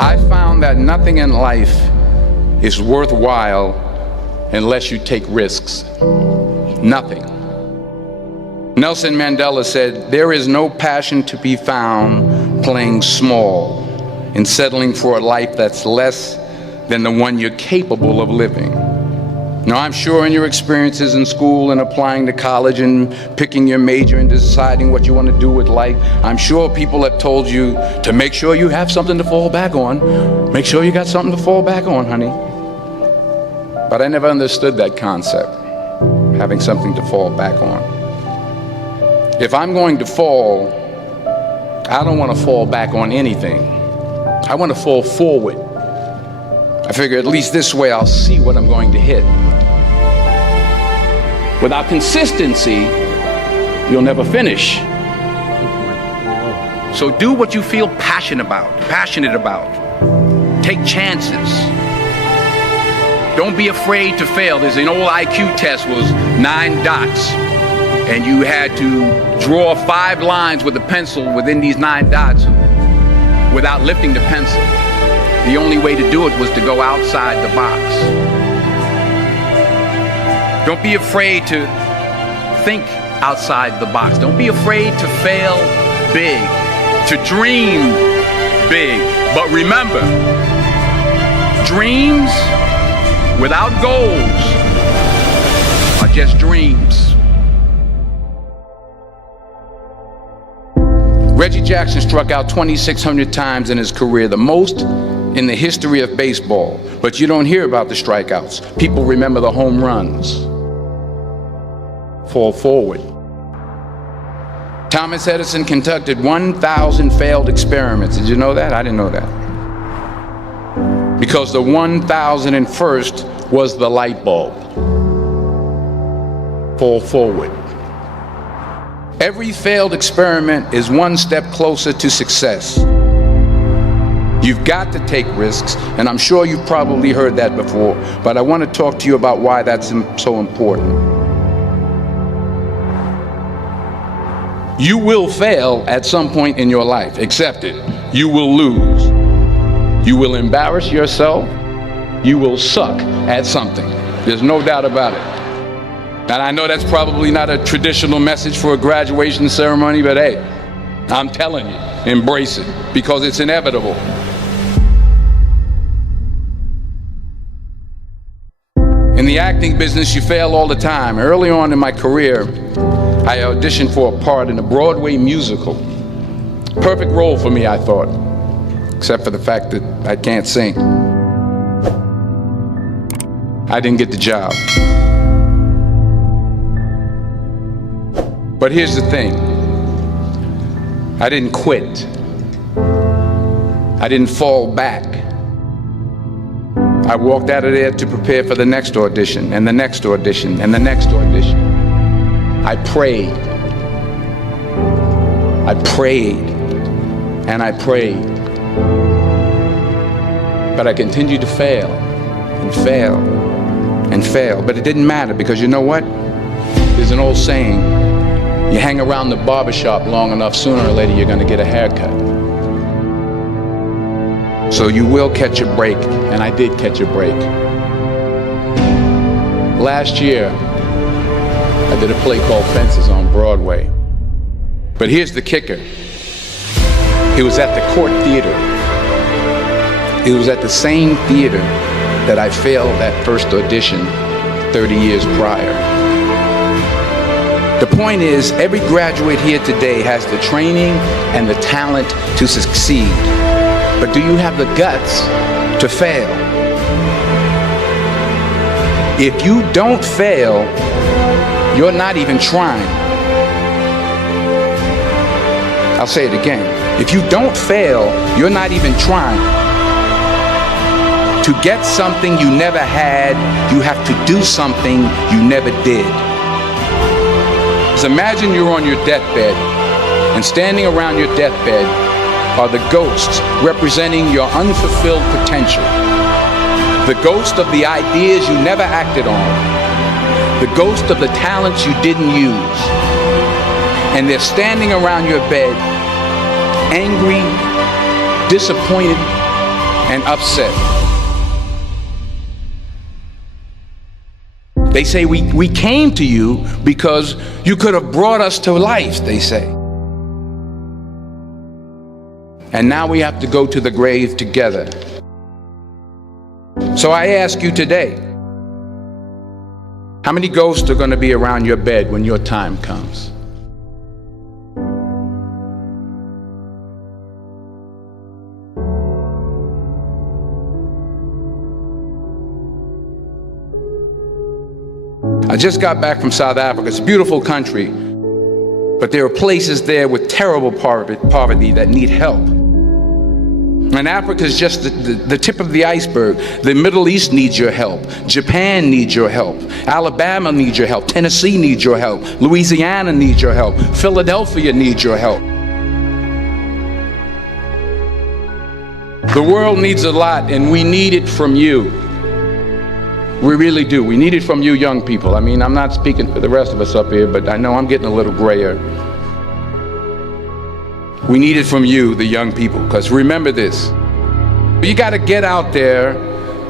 I found that nothing in life is worthwhile unless you take risks. Nothing. Nelson Mandela said, "There is no passion to be found playing small and settling for a life that's less than the one you're capable of living." Now, I'm sure in your experiences in school and applying to college and picking your major and deciding what you want to do with life, I'm sure people have told you to make sure you have something to fall back on. Make sure you got something to fall back on, honey. But I never understood that concept, having something to fall back on. If I'm going to fall, I don't want to fall back on anything. I want to fall forward. I figure at least this way I'll see what I'm going to hit. Without consistency, you'll never finish. So do what you feel passionate about. Take chances. Don't be afraid to fail. There's an old IQ test, was 9 dots. And you had to draw 5 lines with a pencil within these 9 dots without lifting the pencil. The only way to do it was to go outside the box. Don't be afraid to think outside the box. Don't be afraid to fail big, to dream big. But remember, dreams without goals are just dreams. Reggie Jackson struck out 2,600 times in his career, the most in the history of baseball. But you don't hear about the strikeouts. People remember the home runs. Fall forward. Thomas Edison conducted 1,000 failed experiments. Did you know that? I didn't know that. Because the 1,001st was the light bulb. Fall forward. Every failed experiment is one step closer to success. You've got to take risks, and I'm sure you've probably heard that before, but I want to talk to you about why that's so important. You will fail at some point in your life. Accept it. You will lose. You will embarrass yourself. You will suck at something. There's no doubt about it. And I know that's probably not a traditional message for a graduation ceremony, but hey, I'm telling you, embrace it, because it's inevitable. In the acting business, you fail all the time. Early on in my career, I auditioned for a part in a Broadway musical. Perfect role for me, I thought, except for the fact that I can't sing. I didn't get the job. But here's the thing. I didn't quit. I didn't fall back. I walked out of there to prepare for the next audition, and the next audition, and the next audition. I prayed. I prayed. And I prayed. But I continued to fail, and fail, and fail. But it didn't matter, because you know what? There's an old saying, you hang around the barbershop long enough, sooner or later you're going to get a haircut. So you will catch a break, and I did catch a break. Last year, I did a play called Fences on Broadway. But here's the kicker. It was at the Court Theater. It was at the same theater that I failed that first audition 30 years prior. The point is, every graduate here today has the training and the talent to succeed. But do you have the guts to fail? If you don't fail, you're not even trying. I'll say it again. If you don't fail, you're not even trying. To get something you never had, you have to do something you never did. So imagine you're on your deathbed, and standing around your deathbed are the ghosts representing your unfulfilled potential. The ghost of the ideas you never acted on. The ghost of the talents you didn't use. And they're standing around your bed, angry, disappointed, and upset. They say we came to you because you could have brought us to life, they say. And now we have to go to the grave together. So I ask you today, how many ghosts are going to be around your bed when your time comes? I just got back from South Africa. It's a beautiful country, but there are places there with terrible poverty that need help. And Africa is just the tip of the iceberg. The Middle East needs your help. Japan needs your help. Alabama needs your help. Tennessee needs your help. Louisiana needs your help. Philadelphia needs your help. The world needs a lot, and we need it from you. We really do. We need it from you young people. I mean, I'm not speaking for the rest of us up here, but I know I'm getting a little grayer. We need it from you, the young people, because remember this. You got to get out there.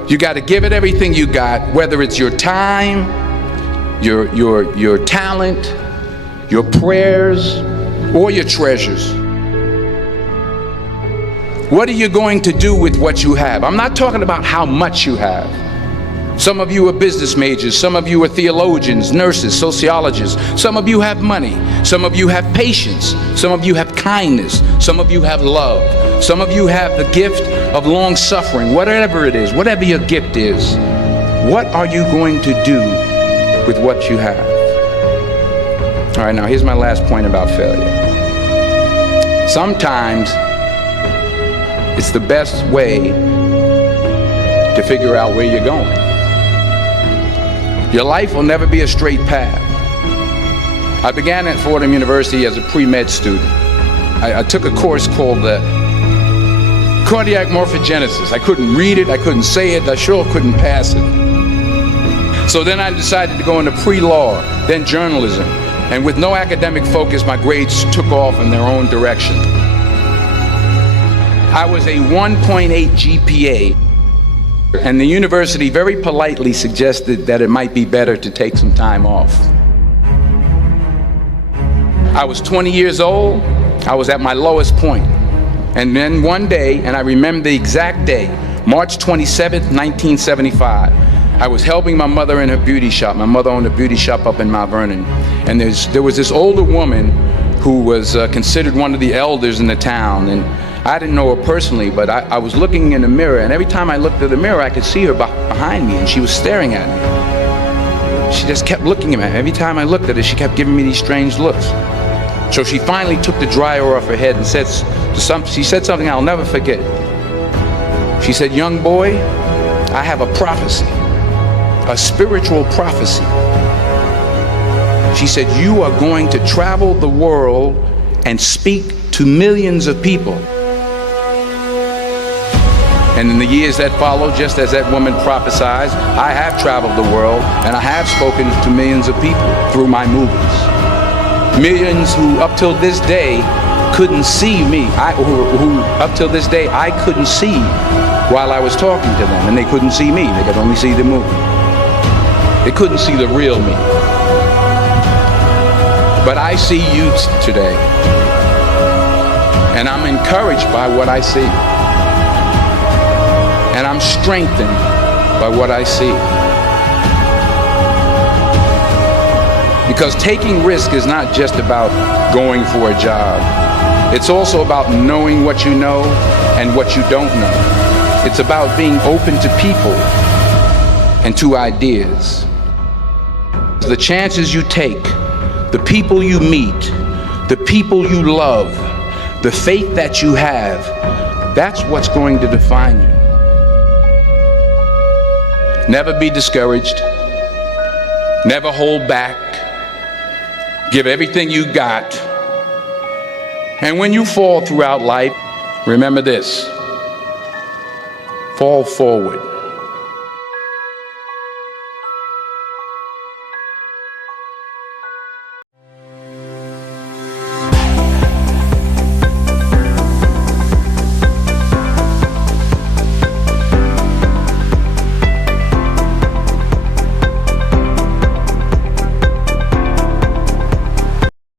You got to give it everything you got, whether it's your time, your talent, your prayers, or your treasures. What are you going to do with what you have? I'm not talking about how much you have. Some of you are business majors, some of you are theologians, nurses, sociologists, some of you have money, some of you have patience, some of you have kindness, some of you have love, some of you have the gift of long suffering. Whatever it is, whatever your gift is, what are you going to do with what you have? All right, now here's my last point about failure. Sometimes it's the best way to figure out where you're going. Your life will never be a straight path. I began at Fordham University as a pre-med student. I took a course called cardiac morphogenesis. I couldn't read it, I couldn't say it, I sure couldn't pass it. So then I decided to go into pre-law, then journalism. And with no academic focus, my grades took off in their own direction. I was a 1.8 GPA. And the university very politely suggested that it might be better to take some time off. I was 20 years old. I was at my lowest point. And then one day, and I remember the exact day, March 27th, 1975, I was helping my mother in her beauty shop. My mother owned a beauty shop up in Mount Vernon. And there was this older woman who was considered one of the elders in the town. And I didn't know her personally, but I was looking in the mirror, and every time I looked at the mirror, I could see her behind me, and she was staring at me. She just kept looking at me. Every time I looked at her, she kept giving me these strange looks. So she finally took the dryer off her head and she said something I'll never forget. She said, "Young boy, I have a prophecy, a spiritual prophecy." She said, "You are going to travel the world and speak to millions of people." And in the years that followed, just as that woman prophesied, I have traveled the world and I have spoken to millions of people through my movies. Millions who up till this day couldn't see me, who up till this day I couldn't see while I was talking to them, and they couldn't see me, they could only see the movie. They couldn't see the real me. But I see you today, and I'm encouraged by what I see. And I'm strengthened by what I see. Because taking risk is not just about going for a job. It's also about knowing what you know and what you don't know. It's about being open to people and to ideas. The chances you take, the people you meet, the people you love, the faith that you have, that's what's going to define you. Never be discouraged. Never hold back. Give everything you got. And when you fall throughout life, remember this: fall forward.